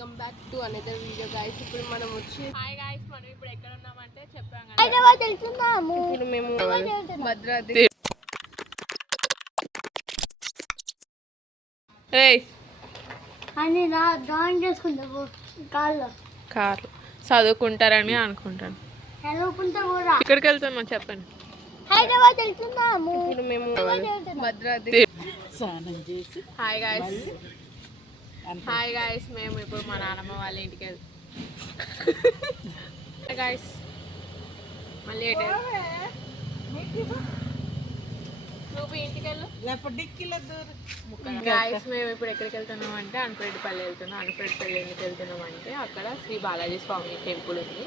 Welcome back to another video guys. ఇప్పుడు మనం వచ్చి హాయ్ గైస్, మనం ఇప్పుడు ఎక్కడ ఉన్నామంటే చెప్పాం కదా, హైదరాబాద్ వెళ్తున్నాము. ఇప్పుడు మేము భద్రాద్రి అని నా డ్రాయింగ్ చేసుకుంటాము కార్లో చదువుకుంటారని అనుకుంటాను. ఇక్కడికి వెళ్తున్నాం చెప్పండి. హైదరాబాద్ వెళ్తున్నాము. ఇప్పుడు మేము Bhadradri hi guys, hi guys, మేము ఇప్పుడు మా నాన్నమ్మ వాళ్ళ ఇంటికి వెళ్తాం. గైస్ మళ్ళీ నువ్వు ఇంటికి వెళ్ళు. గైస్ మేము ఇప్పుడు ఎక్కడికి వెళ్తున్నాం అంటే అనపరెడ్డిపల్లి వెళ్తున్నాం. అనపరెడ్డిపల్లి ఎందుకు వెళ్తున్నాం అంటే అక్కడ శ్రీ బాలాజీ స్వామి టెంపుల్ ఉంది.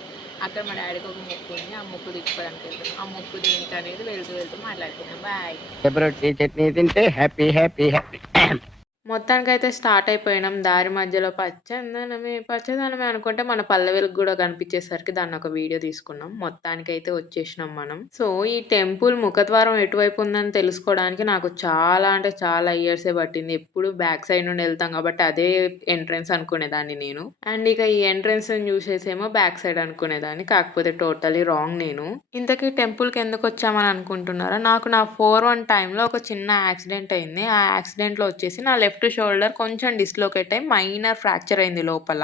అక్కడ మా డాడీకి ఒక మొక్కు ఉంది. ఆ మొక్కు తీసుకోవడానికి వెళ్తున్నాం. ఆ మొక్కు దేనికి అనేది వెళ్తూ మాట్లాడుతున్నాం. బాయ్. చట్నీ తింటే హ్యాపీ హ్యాపీ హ్యాపీ. మొత్తానికైతే స్టార్ట్ అయిపోయినాం. దారి మధ్యలో పచ్చదనమే అనుకుంటే మన పల్లె వెలుగు కూడా కనిపించేసరికి దాన్ని ఒక వీడియో తీసుకున్నాం. మొత్తానికైతే వచ్చేసినాం మనం. సో ఈ టెంపుల్ ముఖద్వారం ఎటువైపు ఉందని తెలుసుకోవడానికి నాకు చాలా అంటే చాలా ఇయర్సే పట్టింది. ఎప్పుడు బ్యాక్ సైడ్ నుండి వెళ్తాం కాబట్టి అదే ఎంట్రన్స్ అనుకునేదాన్ని నేను. అండ్ ఇక ఈ ఎంట్రన్స్ చూసేసేమో బ్యాక్ సైడ్ అనుకునేదాన్ని. కాకపోతే టోటలీ రాంగ్. నేను ఇంతకీ టెంపుల్కి ఎందుకు వచ్చామని అనుకుంటున్నారా? నాకు నా 4-1 టైంలో ఒక చిన్న యాక్సిడెంట్ అయింది. ఆ యాక్సిడెంట్లో వచ్చేసి నా లెఫ్ట్ షోల్డర్ కొంచెం డిస్లోకేట్ అయ్యి మైనర్ ఫ్రాక్చర్ అయింది లోపల.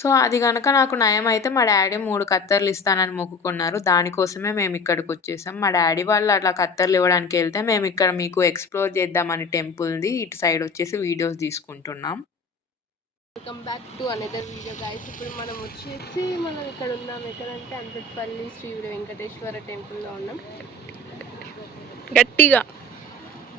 సో అది కనుక నాకు నయం అయితే మా డాడీ 3 కత్తర్లు ఇస్తానని మొక్కుకున్నారు. దానికోసమే మేము ఇక్కడికి వచ్చేసాం. మా డాడీ వాళ్ళు అట్లా కత్తర్లు ఇవ్వడానికి వెళ్తే మేము ఇక్కడ మీకు ఎక్స్ప్లోర్ చేద్దామని టెంపుల్ది ఇటు సైడ్ వచ్చేసి వీడియోస్ తీసుకుంటున్నాం. Welcome back to another video guys. ఇప్పుడు మనం వచ్చేసి మనం ఇక్కడ ఉన్నాం. ఎక్కడంటే అనపరెడ్డిపల్లి శ్రీ వెంకటేశ్వర టెంపుల్లో ఉన్నాం. గట్టిగా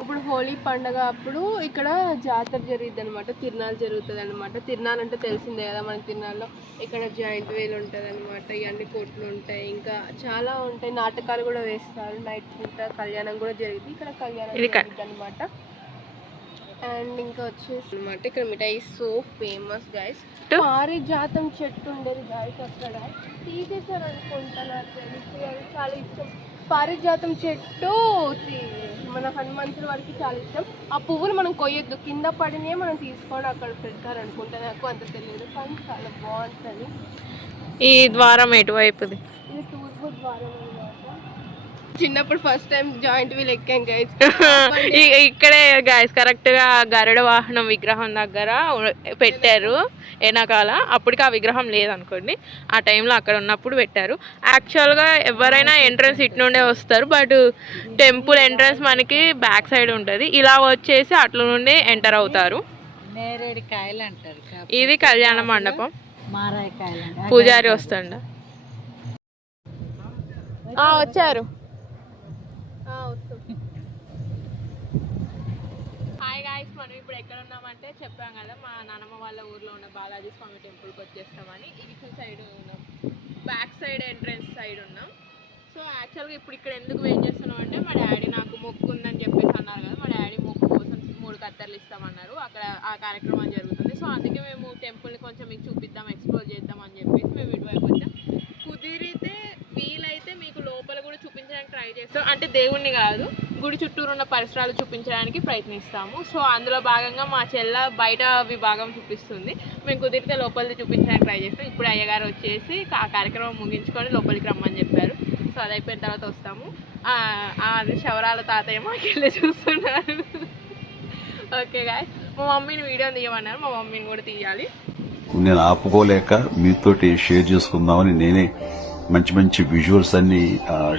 ఇప్పుడు హోలీ పండుగ అప్పుడు ఇక్కడ జాతర జరిగిద్ది అనమాట. తిరునాళ్ళు జరుగుతుంది అనమాట. తిరునాళ్ళు అంటే తెలిసిందే కదా మనకి. తిరునాళ్ళలో ఇక్కడ జాయింట్ వేలు ఉంటుంది అనమాట. ఇవన్నీ కొట్లు ఉంటాయి, ఇంకా చాలా ఉంటాయి. నాటకాలు కూడా వేస్తారు. నైట్ పూట కళ్యాణం కూడా జరిగింది. ఇక్కడ కళ్యాణం జరిగింది అనమాట. అండ్ ఇంకా వచ్చేసి అనమాట ఇక్కడ మిఠాయి సో ఫేమస్ గైస్. పారిజాతం చెట్టు ఉండేది గైస్, అక్కడ తీసేసారు అనుకుంటా. నాకు తెలిసి అది చాలా ఇష్టం. పారిజాతం చెట్టు మన హనుమంతుడి వారికి చాలా ఇష్టం. ఆ పువ్వులు మనం కొయ్యొద్దు, కింద పడినే మనం తీసుకొని అక్కడ పెడతారు అనుకుంటా. నాకు అంత తెలియదు కానీ చాలా బాగుంటుంది. ఈ ద్వారం ఎటువైపుది? ఇది తూర్పు ద్వారం అనమాట. చిన్నప్పుడు ఫస్ట్ టైం జాయింట్ వీల్ ఎక్కాం గైస్. ఇక్కడే గైస్ కరెక్ట్ గా గరుడ వాహనం విగ్రహం దగ్గర పెట్టారు వెనకాల. అప్పటికి ఆ విగ్రహం లేదనుకోండి, ఆ టైంలో అక్కడ ఉన్నప్పుడు పెట్టారు. యాక్చువల్గా ఎవరైనా ఎంట్రన్స్ ఇటు నుండే వస్తారు, బట్ టెంపుల్ ఎంట్రన్స్ మనకి బ్యాక్ సైడ్ ఉంటుంది. ఇలా వచ్చేసి అట్ల నుండి ఎంటర్ అవుతారు. నేరేడికాయలు అంటారు. ఇది కళ్యాణ మండపం. పూజారి వస్తుండ వచ్చారు. హాయ్ గాయ్స్, మనం ఇప్పుడు ఎక్కడ ఉన్నామంటే చెప్పాం కదా, మా నాన్నమ్మ వాళ్ళ ఊర్లో ఉన్న బాలాజీ స్వామి టెంపుల్కి వచ్చేస్తామని. ఇటు సైడ్ ఉన్నాం, బ్యాక్ సైడ్ ఎంట్రన్స్ సైడ్ ఉన్నాం. సో యాక్చువల్గా ఇప్పుడు ఇక్కడ ఎందుకు వెయిట్ చేస్తున్నాం అంటే మా డాడీ నాకు మొక్కు ఉందని చెప్పేసి అన్నారు కదా. మా డాడీ మొక్కు కోసం 3 కత్తర్లు ఇస్తామన్నారు. అక్కడ ఆ కార్యక్రమం జరుగుతుంది. సో అందుకే మేము టెంపుల్ని కొంచెం మీకు చూపిద్దాం, ఎక్స్ప్లోర్ చేద్దాం అని చెప్పేసి మేము ఇటువైపు వచ్చాం. కుదిరితే వీలైతే మీకు లోపల కూడా చూపించడానికి ట్రై చేస్తాం. అంటే దేవుణ్ణి కాదు, గుడి చుట్టూరు ఉన్న పరిసరాలు చూపించడానికి ప్రయత్నిస్తాము. సో అందులో భాగంగా మా చెల్ల బయట విభాగం చూపిస్తుంది. మేము కుదిరితే లోపలిది చూపించడానికి ట్రై చేస్తాం. ఇప్పుడు అయ్యగారు వచ్చేసి ఆ కార్యక్రమం ముగించుకొని లోపలికి రమ్మని చెప్పారు. సో అది అయిపోయిన తర్వాత వస్తాము. అది శవరాల తాతయ్య మాకెళ్ళి చూస్తున్నారు. ఓకే గాయ్స్, మా మమ్మీని వీడియో తీయమన్నారు. మా మమ్మీని కూడా తీయాలి. నేను ఆపుకోలేక మీతోటి షేర్ చేసుకుందామని నేనే మంచి మంచి విజువల్స్ అన్ని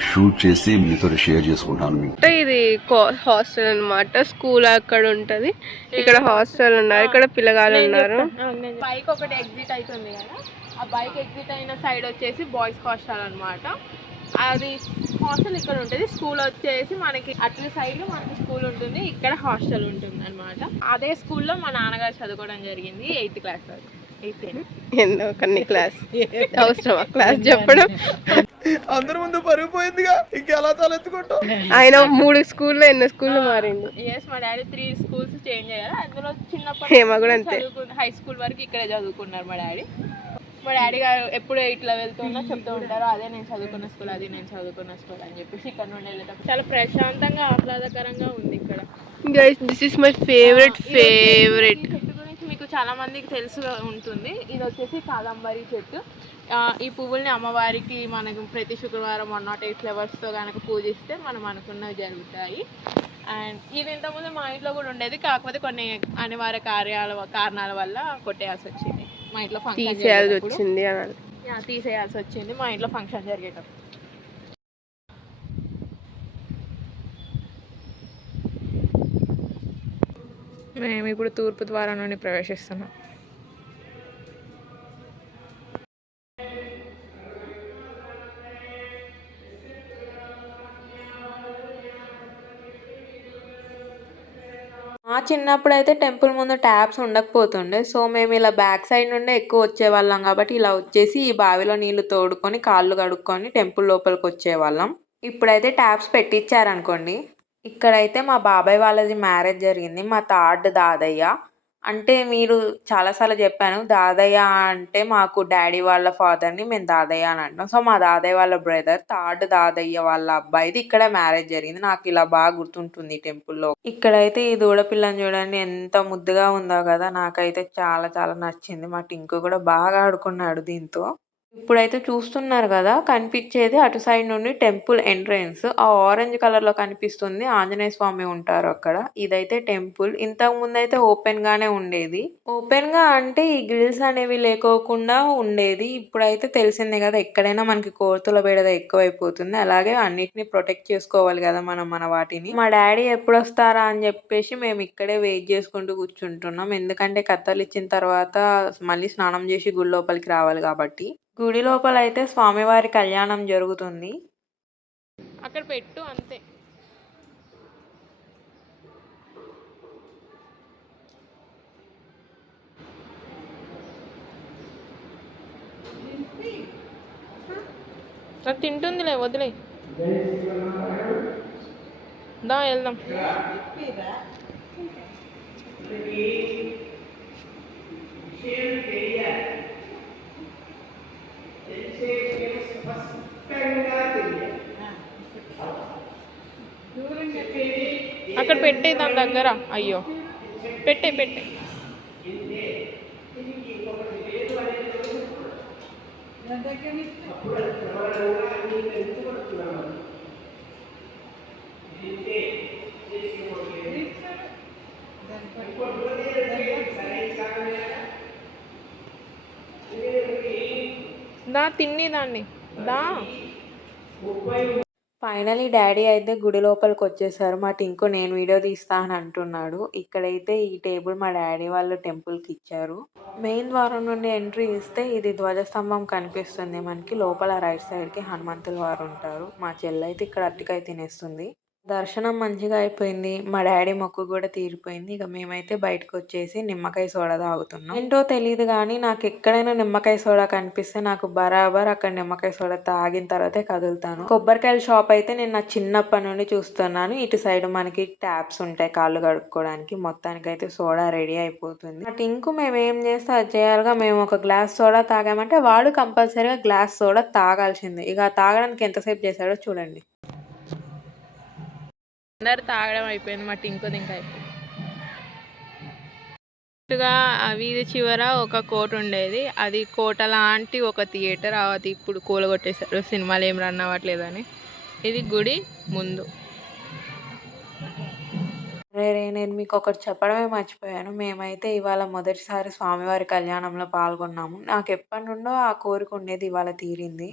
షూట్ చేసి మీతో షేర్ చేసుకుంటాను. ఇది హాస్టల్ అనమాట. స్కూల్ అక్కడ ఉంటది, ఇక్కడ హాస్టల్ ఉన్నారు, ఇక్కడ పిల్లగాళ్ళు ఉన్నారు. బైక్ ఒకటి ఎగ్జిట్ అవుతుంది కదా, ఆ బైక్ ఎగ్జిట్ అయిన సైడ్ వచ్చేసి బాయ్స్ హాస్టల్ అనమాట. అది హాస్టల్ ఇక్కడ ఉంటుంది. స్కూల్ వచ్చేసి మనకి అట్ల సైడ్ మనకి స్కూల్ ఉంటుంది, ఇక్కడ హాస్టల్ ఉంటుంది అనమాట. అదే స్కూల్లో మా నాన్నగారు చదువుకోవడం జరిగింది 8th క్లాస్ వరకు. ఎన్నో కన్నీ క్లాస్ అవసరమా క్లాస్ చెప్పడం? అందరి ముందు పరిగిపోయిందిగా, ఇంకెలా తలెత్తుకుంటాం. ఆయన 3 స్కూల్లో ఎన్నో స్కూల్లో మారింది. మా డాడీ 3 స్కూల్స్ చేంజ్ అయ్యారు. అందులో చిన్నప్పుడు హై స్కూల్ వరకు ఇక్కడే చదువుకున్నారు మా డాడీ. మా డాడీ గారు ఎప్పుడు ఇట్లా వెళ్తున్నా చెప్తూ ఉంటారు, అదే నేను చదువుకున్న స్కూల్, అది నేను చదువుకున్న స్కూల్ అని చెప్పేసి. ఇక్కడ నుండి వెళ్ళేటప్పుడు చాలా ప్రశాంతంగా ఆహ్లాదకరంగా ఉంది ఇక్కడ. Guys this is my favourite. చెట్టు గురించి మీకు చాలా మందికి తెలుసు ఉంటుంది. ఇది వచ్చేసి కాదంబరి చెట్టు. ఈ పువ్వుల్ని అమ్మవారికి మనకు ప్రతి శుక్రవారం 108 ఫ్లవర్స్తో కనుక పూజిస్తే మనం అనుకున్నవి జరుగుతాయి. అండ్ ఇది ఇంతకుముందు మా ఇంట్లో కూడా ఉండేది, కాకపోతే కొన్ని అనివార్య కారణాల వల్ల కొట్టేయాల్సి వచ్చింది. మా ఇంట్లో ఫంక్షన్ తీసేయాల్సి వచ్చింది మా ఇంట్లో ఫంక్షన్ జరిగేటప్పుడు. మేము ఇప్పుడు తూర్పు ద్వారం నుండి ప్రవేశిస్తున్నాం. మా చిన్నప్పుడు అయితే టెంపుల్ ముందు ట్యాప్స్ ఉండకపోతుండే, సో మేము ఇలా బ్యాక్ సైడ్ నుండే ఎక్కువ వచ్చేవాళ్ళం కాబట్టి ఇలా వచ్చేసి ఈ బావిలో నీళ్లు తోడుకొని కాళ్ళు కడుక్కొని టెంపుల్ లోపలికి వచ్చేవాళ్ళం. ఇప్పుడైతే ట్యాప్స్ పెట్టించారనుకోండి. ఇక్కడైతే మా బాబాయ్ వాళ్ళది మ్యారేజ్ జరిగింది. మా థర్డ్ దాదయ్య అంటే మీరు చాలాసార్లు చెప్పాను, దాదయ్య అంటే మాకు డాడీ వాళ్ళ ఫాదర్ని మేము దాదయ్య అని అంటాం. సో మా దాదయ్య వాళ్ళ బ్రదర్ థర్డ్ దాదయ్య వాళ్ళ అబ్బాయిది ఇక్కడ మ్యారేజ్ జరిగింది. నాకు ఇలా బాగా గుర్తుంటుంది ఈ టెంపుల్లో. ఇక్కడైతే ఈ దూడపిల్లని చూడండి ఎంత ముద్దుగా ఉందో కదా, నాకైతే చాలా చాలా నచ్చింది. మా టింకు కూడా బాగా ఆడుకున్నాడు దీంతో. ఇప్పుడైతే చూస్తున్నారు కదా, కనిపించేది అటు సైడ్ నుండి టెంపుల్ ఎంట్రన్స్. ఆ ఆరెంజ్ కలర్ లో కనిపిస్తుంది ఆంజనేయ స్వామి ఉంటారు అక్కడ. ఇదైతే టెంపుల్. ఇంతకు ముందు అయితే ఓపెన్ గానే ఉండేది. ఓపెన్ గా అంటే ఈ గ్రిల్స్ అనేవి లేకోకుండా ఉండేది. ఇప్పుడైతే తెలిసిందే కదా, ఎక్కడైనా మనకి కోతుల బెడద ఎక్కువైపోతుంది. అలాగే అన్నిటిని ప్రొటెక్ట్ చేసుకోవాలి కదా మనం మన వాటిని. మా డాడీ ఎప్పుడు వస్తారా అని చెప్పేసి మేము ఇక్కడే వెయిట్ చేసుకుంటూ కూర్చుంటున్నాం. ఎందుకంటే కథలు ఇచ్చిన తర్వాత మళ్ళీ స్నానం చేసి గుడి లోపలికి రావాలి కాబట్టి. గుడి లోపల అయితే స్వామివారి కళ్యాణం జరుగుతుంది. అక్కడ పెట్టు అంతే. అది తింటుందిలే, వదిలే. దా వెళ్దాం. అక్కడ పెట్టే దాని దగ్గర. అయ్యో పెట్టే. దా తిండి దాన్ని దా. ఫైనలీ డాడీ అయితే గుడి లోపలికి వచ్చేసారు. మా టింకు నేను వీడియో తీస్తా అని అంటున్నాడు. ఇక్కడైతే ఈ టేబుల్ మా డాడీ వాళ్ళు టెంపుల్కి ఇచ్చారు. మెయిన్ ద్వారం నుండి ఎంట్రీ ఇస్తే ఇది ధ్వజస్తంభం కనిపిస్తుంది మనకి. లోపల రైట్ సైడ్కి హనుమంతుల వారు ఉంటారు. మా చెల్లైతే ఇక్కడ అరటికాయ తినేస్తుంది. దర్శనం మంచిగా అయిపోయింది. మా డాడీ మొక్కు కూడా తీరిపోయింది. ఇక మేమైతే బయటకు వచ్చేసి నిమ్మకాయ సోడా తాగుతున్నాం. ఏంటో తెలియదు కానీ నాకు ఎక్కడైనా నిమ్మకాయ సోడా కనిపిస్తే నాకు బరాబర్ అక్కడ నిమ్మకాయ సోడా తాగిన తర్వాతే కదులుతాను. కొబ్బరికాయల షాప్ అయితే నేను నా చిన్నప్పటి నుండి చూస్తున్నాను. ఇటు సైడ్ మనకి ట్యాప్స్ ఉంటాయి కాళ్ళు కడుక్కోవడానికి. మొత్తానికైతే సోడా రెడీ అయిపోతుంది. అటు ఇంకో మేము ఏం చేస్తే అది చేయాలిగా. మేము ఒక గ్లాస్ సోడా తాగామంటే వాడు కంపల్సరీగా గ్లాస్ సోడా తాగాల్సిందే. ఇక తాగడానికి ఎంతసేపు చేశాడో చూడండి. అందరు తాగడం అయిపోయింది. మా టింకుది ఇంకా అయిపోయింది. వీధి చివర ఒక కోట ఉండేది. అది కోట లాంటి ఒక థియేటర్. అది ఇప్పుడు కూలగొట్టేశారు, సినిమాలు ఏం రన్ అవ్వట్లేదని. ఇది గుడి ముందు. నేను మీకు ఒకటి చెప్పడమే మర్చిపోయాను. మేమైతే ఇవాళ మొదటిసారి స్వామివారి కళ్యాణంలో పాల్గొన్నాము. నాకు ఎప్పటి నుండో ఆ కోరిక ఉండేది, ఇవాళ తీరింది.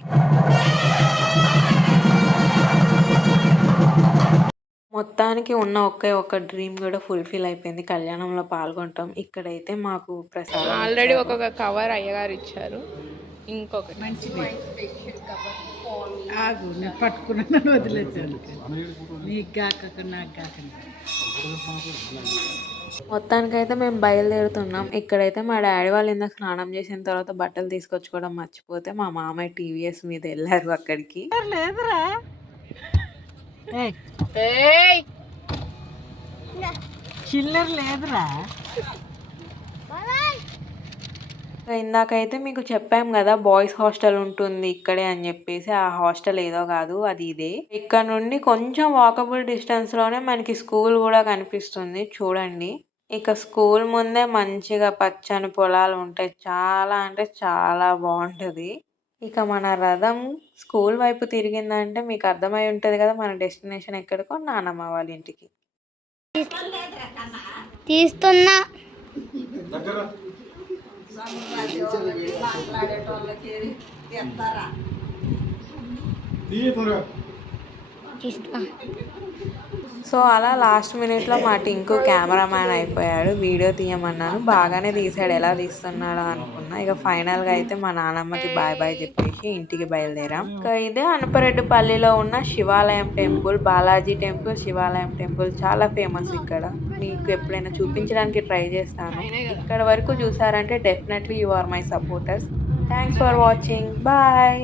మొత్తానికి ఉన్న ఒక్క డ్రీమ్ కూడా ఫుల్ఫిల్ అయిపోయింది, కళ్యాణంలో పాల్గొంటాం. ఇక్కడైతే మాకు ప్రసాదం ఆల్రెడీ ఒక్కొక్క కవర్ అయ్యగారు ఇచ్చారు. ఇంకొకటి పట్టుకున్నాను వదిలేసాను. మొత్తానికైతే మేము బయలుదేరుతున్నాం. ఇక్కడైతే మా డాడీ వాళ్ళు ఇందాక స్నానం చేసిన తర్వాత బట్టలు తీసుకొచ్చుకోవడం మర్చిపోతే మా మామయ్య టీవీఎస్ మీద వెళ్ళారు అక్కడికి. లేదురా చిల్లర లేదురా. ఇందాకైతే మీకు చెప్పాం కదా బాయ్స్ హాస్టల్ ఉంటుంది ఇక్కడే అని చెప్పేసి. ఆ హాస్టల్ ఏదో కాదు, అది ఇదే. ఇక్కడ నుండి కొంచెం వాకబుల్ డిస్టెన్స్ లోనే మనకి స్కూల్ కూడా కనిపిస్తుంది చూడండి. ఇక స్కూల్ ముందే మంచిగా పచ్చని పొలాలు ఉంటాయి. చాలా అంటే చాలా బాగుంటుంది. ఇక మన రథం స్కూల్ వైపు తిరిగిందంటే మీకు అర్థమై ఉంటుంది కదా మన డెస్టినేషన్ ఎక్కడికో, నానమ్మ వాళ్ళ ఇంటికి. తీస్తున్నా తీస్తున్నా. సో అలా లాస్ట్ మినిట్లో మా టింకు కెమెరామ్యాన్ అయిపోయాడు. వీడియో తీయమన్నాను, బాగానే తీసాడు. ఎలా తీస్తున్నాడో అనుకున్నా. ఇక ఫైనల్గా అయితే మా నానమ్మకి బాయ్ బాయ్ చెప్పేసి ఇంటికి బయలుదేరాం. ఇక ఇదే అనపరెడ్డిపల్లిలో ఉన్న శివాలయం టెంపుల్, బాలాజీ టెంపుల్, శివాలయం టెంపుల్ చాలా ఫేమస్ ఇక్కడ. మీకు ఎప్పుడైనా చూపించడానికి ట్రై చేస్తాను. ఇక్కడ వరకు చూసారంటే definitely you are my supporters. Thanks for watching. Bye.